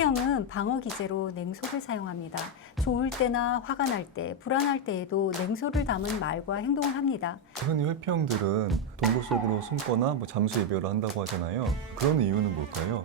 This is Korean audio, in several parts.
회피형은 방어 기제로 냉소를 사용합니다. 좋을 때나 화가 날 때, 불안할 때에도 냉소를 담은 말과 행동을 합니다. 흔히 회피형들은 동굴 속으로 숨거나 잠수 이별을 한다고 하잖아요. 그런 이유는 뭘까요?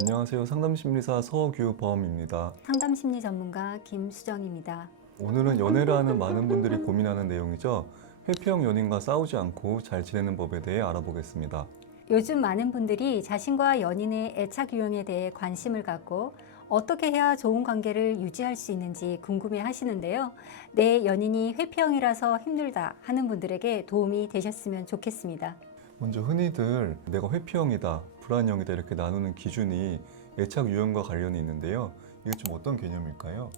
안녕하세요. 상담심리사 서규범입니다. 상담심리 전문가 김수정입니다. 오늘은 연애를 하는 많은 분들이 고민하는 내용이죠. 회피형 연인과 싸우지 않고 잘 지내는 법에 대해 알아보겠습니다. 요즘 많은 분들이 자신과 연인의 애착 유형에 대해 관심을 갖고 어떻게 해야 좋은 관계를 유지할 수 있는지 궁금해 하시는데요. 내 연인이 회피형이라서 힘들다 하는 분들에게 도움이 되셨으면 좋겠습니다. 먼저 흔히들 내가 회피형이다, 불안형이다 이렇게 나누는 기준이 애착 유형과 관련이 있는데요. 이게 좀 어떤 개념일까요?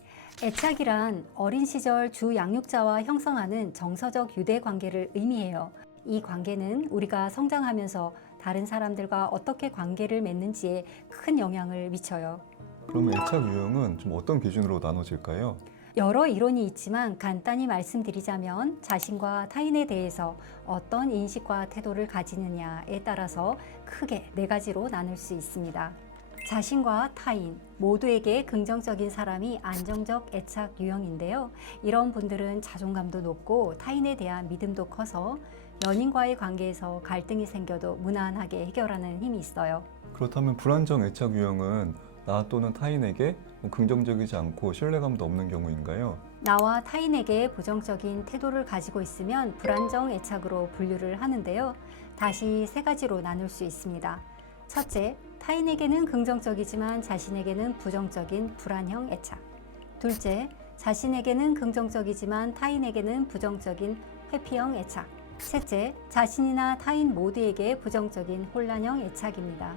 애착이란 어린 시절 주 양육자와 형성하는 정서적 유대 관계를 의미해요. 이 관계는 우리가 성장하면서 다른 사람들과 어떻게 관계를 맺는지에 큰 영향을 미쳐요. 그러면 애착 유형은 좀 어떤 기준으로 나눠질까요? 여러 이론이 있지만 간단히 말씀드리자면 자신과 타인에 대해서 어떤 인식과 태도를 가지느냐에 따라서 크게 네 가지로 나눌 수 있습니다. 자신과 타인 모두에게 긍정적인 사람이 안정적 애착 유형인데요. 이런 분들은 자존감도 높고 타인에 대한 믿음도 커서 연인과의 관계에서 갈등이 생겨도 무난하게 해결하는 힘이 있어요. 그렇다면 불안정 애착 유형은 나 또는 타인에게 긍정적이지 않고 신뢰감도 없는 경우인가요? 나와 타인에게 부정적인 태도를 가지고 있으면 불안정 애착으로 분류를 하는데요. 다시 세 가지로 나눌 수 있습니다. 첫째, 타인에게는 긍정적이지만 자신에게는 부정적인 불안형 애착. 둘째, 자신에게는 긍정적이지만 타인에게는 부정적인 회피형 애착. 셋째, 자신이나 타인 모두에게 부정적인 혼란형 애착입니다.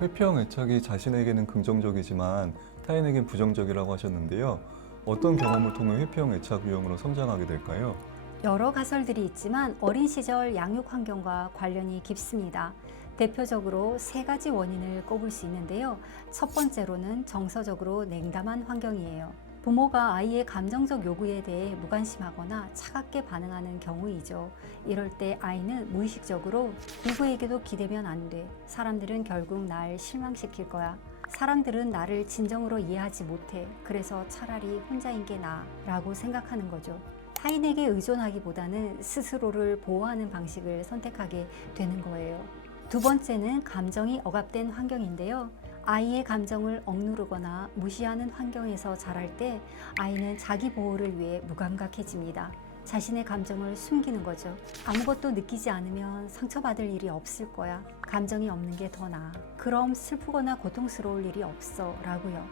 회피형 애착이 자신에게는 긍정적이지만 타인에겐 부정적이라고 하셨는데요. 어떤 경험을 통해 회피형 애착 유형으로 성장하게 될까요? 여러 가설들이 있지만 어린 시절 양육 환경과 관련이 깊습니다. 대표적으로 세 가지 원인을 꼽을 수 있는데요. 첫 번째로는 정서적으로 냉담한 환경이에요. 부모가 아이의 감정적 요구에 대해 무관심하거나 차갑게 반응하는 경우이죠. 이럴 때 아이는 무의식적으로 누구에게도 기대면 안 돼. 사람들은 결국 날 실망시킬 거야. 사람들은 나를 진정으로 이해하지 못해. 그래서 차라리 혼자인 게 나아 라고 생각하는 거죠. 타인에게 의존하기보다는 스스로를 보호하는 방식을 선택하게 되는 거예요. 두 번째는 감정이 억압된 환경인데요. 아이의 감정을 억누르거나 무시하는 환경에서 자랄 때 아이는 자기 보호를 위해 무감각해집니다. 자신의 감정을 숨기는 거죠. 아무것도 느끼지 않으면 상처받을 일이 없을 거야. 감정이 없는 게 더 나아. 그럼 슬프거나 고통스러울 일이 없어 라고요.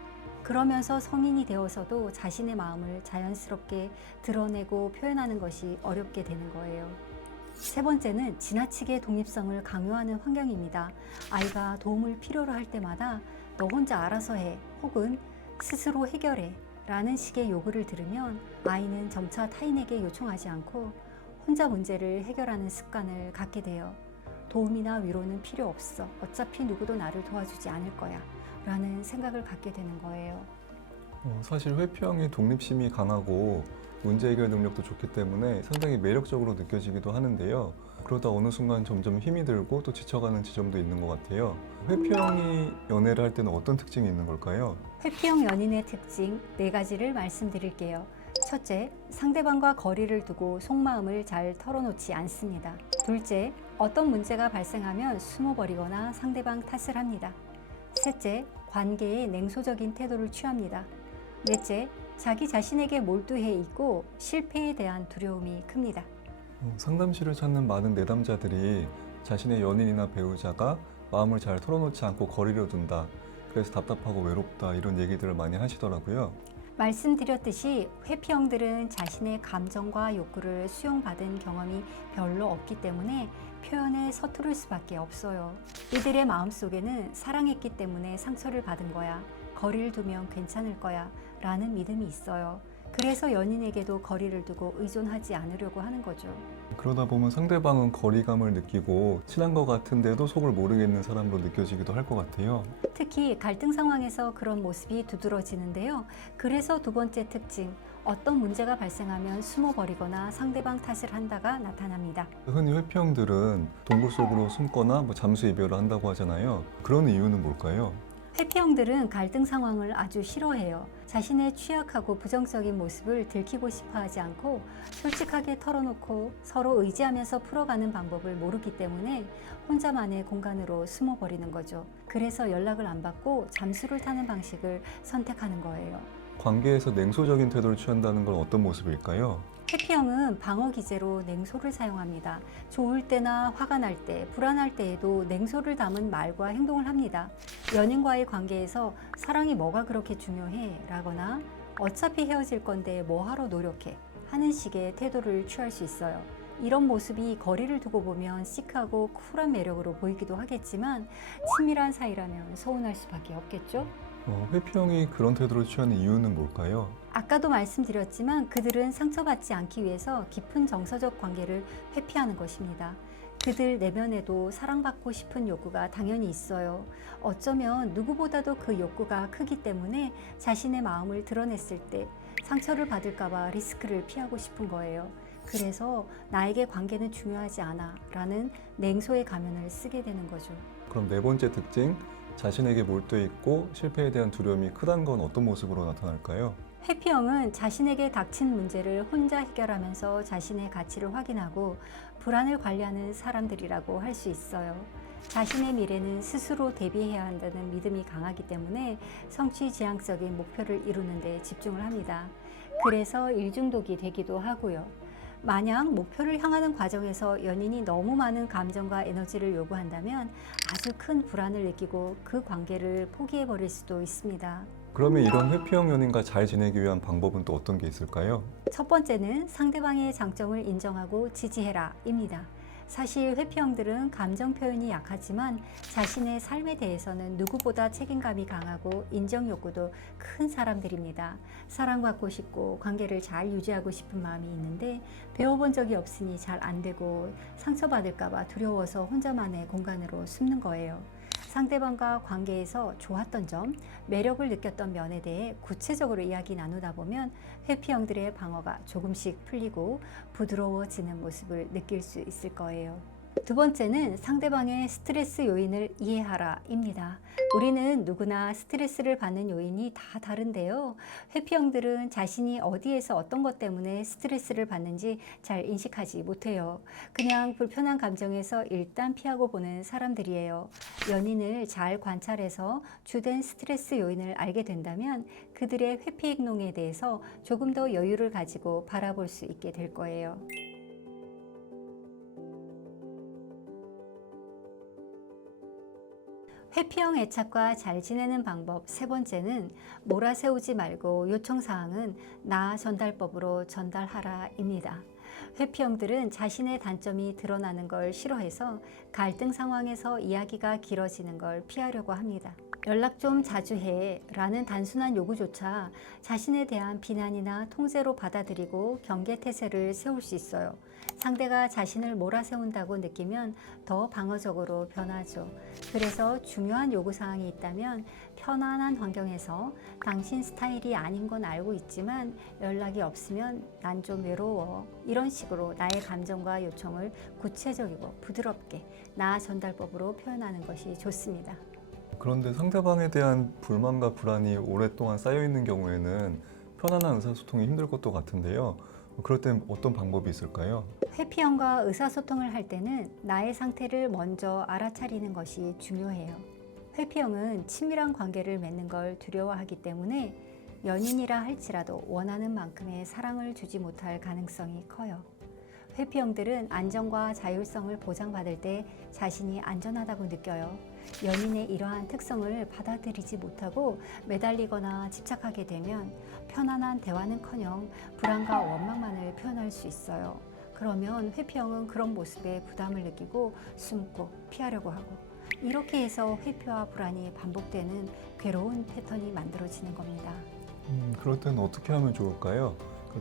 그러면서 성인이 되어서도 자신의 마음을 자연스럽게 드러내고 표현하는 것이 어렵게 되는 거예요. 세 번째는 지나치게 독립성을 강요하는 환경입니다. 아이가 도움을 필요로 할 때마다 너 혼자 알아서 해 혹은 스스로 해결해 라는 식의 요구를 들으면 아이는 점차 타인에게 요청하지 않고 혼자 문제를 해결하는 습관을 갖게 돼요. 도움이나 위로는 필요 없어. 어차피 누구도 나를 도와주지 않을 거야 라는 생각을 갖게 되는 거예요. 사실 회피형이 독립심이 강하고 문제 해결 능력도 좋기 때문에 상당히 매력적으로 느껴지기도 하는데요. 그러다 어느 순간 점점 힘이 들고 또 지쳐가는 지점도 있는 것 같아요. 회피형이 연애를 할 때는 어떤 특징이 있는 걸까요? 회피형 연인의 특징 네 가지를 말씀드릴게요. 첫째, 상대방과 거리를 두고 속마음을 잘 털어놓지 않습니다. 둘째, 어떤 문제가 발생하면 숨어버리거나 상대방 탓을 합니다. 셋째, 관계에 냉소적인 태도를 취합니다. 넷째, 자기 자신에게 몰두해 있고 실패에 대한 두려움이 큽니다. 상담실을 찾는 많은 내담자들이 자신의 연인이나 배우자가 마음을 잘 털어놓지 않고 거리를 둔다. 그래서 답답하고 외롭다 이런 얘기들을 많이 하시더라고요. 말씀드렸듯이 회피형들은 자신의 감정과 욕구를 수용받은 경험이 별로 없기 때문에 표현에 서투를 수밖에 없어요. 이들의 마음속에는 사랑했기 때문에 상처를 받은 거야. 거리를 두면 괜찮을 거야 라는 믿음이 있어요. 그래서 연인에게도 거리를 두고 의존하지 않으려고 하는 거죠. 그러다 보면 상대방은 거리감을 느끼고 친한 것 같은데도 속을 모르겠는 사람으로 느껴지기도 할 것 같아요. 특히 갈등 상황에서 그런 모습이 두드러지는데요. 그래서 두 번째 특징, 어떤 문제가 발생하면 숨어버리거나 상대방 탓을 한다가 나타납니다. 흔히 회피형들은 동굴 속으로 숨거나 잠수 이별을 한다고 하잖아요. 그런 이유는 뭘까요? 회피형들은 갈등 상황을 아주 싫어해요. 자신의 취약하고 부정적인 모습을 들키고 싶어 하지 않고 솔직하게 털어놓고 서로 의지하면서 풀어가는 방법을 모르기 때문에 혼자만의 공간으로 숨어버리는 거죠. 그래서 연락을 안 받고 잠수를 타는 방식을 선택하는 거예요. 관계에서 냉소적인 태도를 취한다는 건 어떤 모습일까요? 회피형은 방어 기제로 냉소를 사용합니다. 좋을 때나 화가 날 때, 불안할 때에도 냉소를 담은 말과 행동을 합니다. 연인과의 관계에서 사랑이 뭐가 그렇게 중요해? 라거나 어차피 헤어질 건데 뭐하러 노력해? 하는 식의 태도를 취할 수 있어요. 이런 모습이 거리를 두고 보면 시크하고 쿨한 매력으로 보이기도 하겠지만 친밀한 사이라면 서운할 수밖에 없겠죠? 회피형이 그런 태도를 취하는 이유는 뭘까요? 아까도 말씀드렸지만 그들은 상처받지 않기 위해서 깊은 정서적 관계를 회피하는 것입니다. 그들 내면에도 사랑받고 싶은 욕구가 당연히 있어요. 어쩌면 누구보다도 그 욕구가 크기 때문에 자신의 마음을 드러냈을 때 상처를 받을까봐 리스크를 피하고 싶은 거예요. 그래서 나에게 관계는 중요하지 않아 라는 냉소의 가면을 쓰게 되는 거죠. 그럼 네 번째 특징, 자신에게 몰두해 있고 실패에 대한 두려움이 크다는 건 어떤 모습으로 나타날까요? 회피형은 자신에게 닥친 문제를 혼자 해결하면서 자신의 가치를 확인하고 불안을 관리하는 사람들이라고 할 수 있어요. 자신의 미래는 스스로 대비해야 한다는 믿음이 강하기 때문에 성취지향적인 목표를 이루는 데 집중을 합니다. 그래서 일중독이 되기도 하고요. 만약 목표를 향하는 과정에서 연인이 너무 많은 감정과 에너지를 요구한다면 아주 큰 불안을 느끼고 그 관계를 포기해버릴 수도 있습니다. 그러면 이런 회피형 연인과 잘 지내기 위한 방법은 또 어떤 게 있을까요? 첫 번째는 상대방의 장점을 인정하고 지지해라 입니다. 사실 회피형들은 감정 표현이 약하지만 자신의 삶에 대해서는 누구보다 책임감이 강하고 인정 욕구도 큰 사람들입니다. 사랑받고 싶고 관계를 잘 유지하고 싶은 마음이 있는데 배워본 적이 없으니 잘 안 되고 상처받을까봐 두려워서 혼자만의 공간으로 숨는 거예요. 상대방과 관계에서 좋았던 점, 매력을 느꼈던 면에 대해 구체적으로 이야기 나누다 보면 회피형들의 방어가 조금씩 풀리고 부드러워지는 모습을 느낄 수 있을 거예요. 두 번째는 상대방의 스트레스 요인을 이해하라입니다. 우리는 누구나 스트레스를 받는 요인이 다 다른데요. 회피형들은 자신이 어디에서 어떤 것 때문에 스트레스를 받는지 잘 인식하지 못해요. 그냥 불편한 감정에서 일단 피하고 보는 사람들이에요. 연인을 잘 관찰해서 주된 스트레스 요인을 알게 된다면 그들의 회피 행동에 대해서 조금 더 여유를 가지고 바라볼 수 있게 될 거예요. 회피형 애착과 잘 지내는 방법 세 번째는 몰아세우지 말고 요청사항은 나 전달법으로 전달하라입니다. 회피형들은 자신의 단점이 드러나는 걸 싫어해서 갈등 상황에서 이야기가 길어지는 걸 피하려고 합니다. 연락 좀 자주 해 라는 단순한 요구조차 자신에 대한 비난이나 통제로 받아들이고 경계태세를 세울 수 있어요. 상대가 자신을 몰아세운다고 느끼면 더 방어적으로 변하죠. 그래서 중요한 요구사항이 있다면 편안한 환경에서 당신 스타일이 아닌 건 알고 있지만 연락이 없으면 난 좀 외로워. 이런 식으로 나의 감정과 요청을 구체적이고 부드럽게 나 전달법으로 표현하는 것이 좋습니다. 그런데 상대방에 대한 불만과 불안이 오랫동안 쌓여 있는 경우에는 편안한 의사소통이 힘들 것도 같은데요. 그럴 땐 어떤 방법이 있을까요? 회피형과 의사소통을 할 때는 나의 상태를 먼저 알아차리는 것이 중요해요. 회피형은 친밀한 관계를 맺는 걸 두려워하기 때문에 연인이라 할지라도 원하는 만큼의 사랑을 주지 못할 가능성이 커요. 회피형들은 안정과 자율성을 보장받을 때 자신이 안전하다고 느껴요. 연인의 이러한 특성을 받아들이지 못하고 매달리거나 집착하게 되면 편안한 대화는커녕 불안과 원망만을 표현할 수 있어요. 그러면 회피형은 그런 모습에 부담을 느끼고 숨고 피하려고 하고 이렇게 해서 회피와 불안이 반복되는 괴로운 패턴이 만들어지는 겁니다. 그럴 때는 어떻게 하면 좋을까요?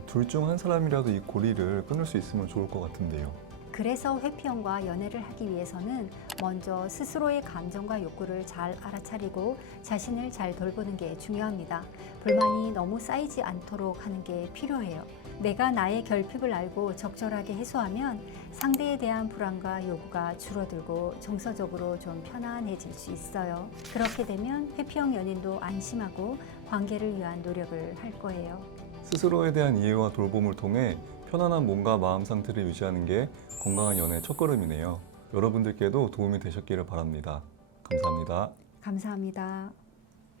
둘 중 한 사람이라도 이 고리를 끊을 수 있으면 좋을 것 같은데요. 그래서 회피형과 연애를 하기 위해서는 먼저 스스로의 감정과 욕구를 잘 알아차리고 자신을 잘 돌보는 게 중요합니다. 불만이 너무 쌓이지 않도록 하는 게 필요해요. 내가 나의 결핍을 알고 적절하게 해소하면 상대에 대한 불안과 요구가 줄어들고 정서적으로 좀 편안해질 수 있어요. 그렇게 되면 회피형 연인도 안심하고 관계를 위한 노력을 할 거예요. 스스로에 대한 이해와 돌봄을 통해 편안한 몸과 마음 상태를 유지하는 게 건강한 연애의 첫걸음이네요. 여러분들께도 도움이 되셨기를 바랍니다. 감사합니다. 감사합니다.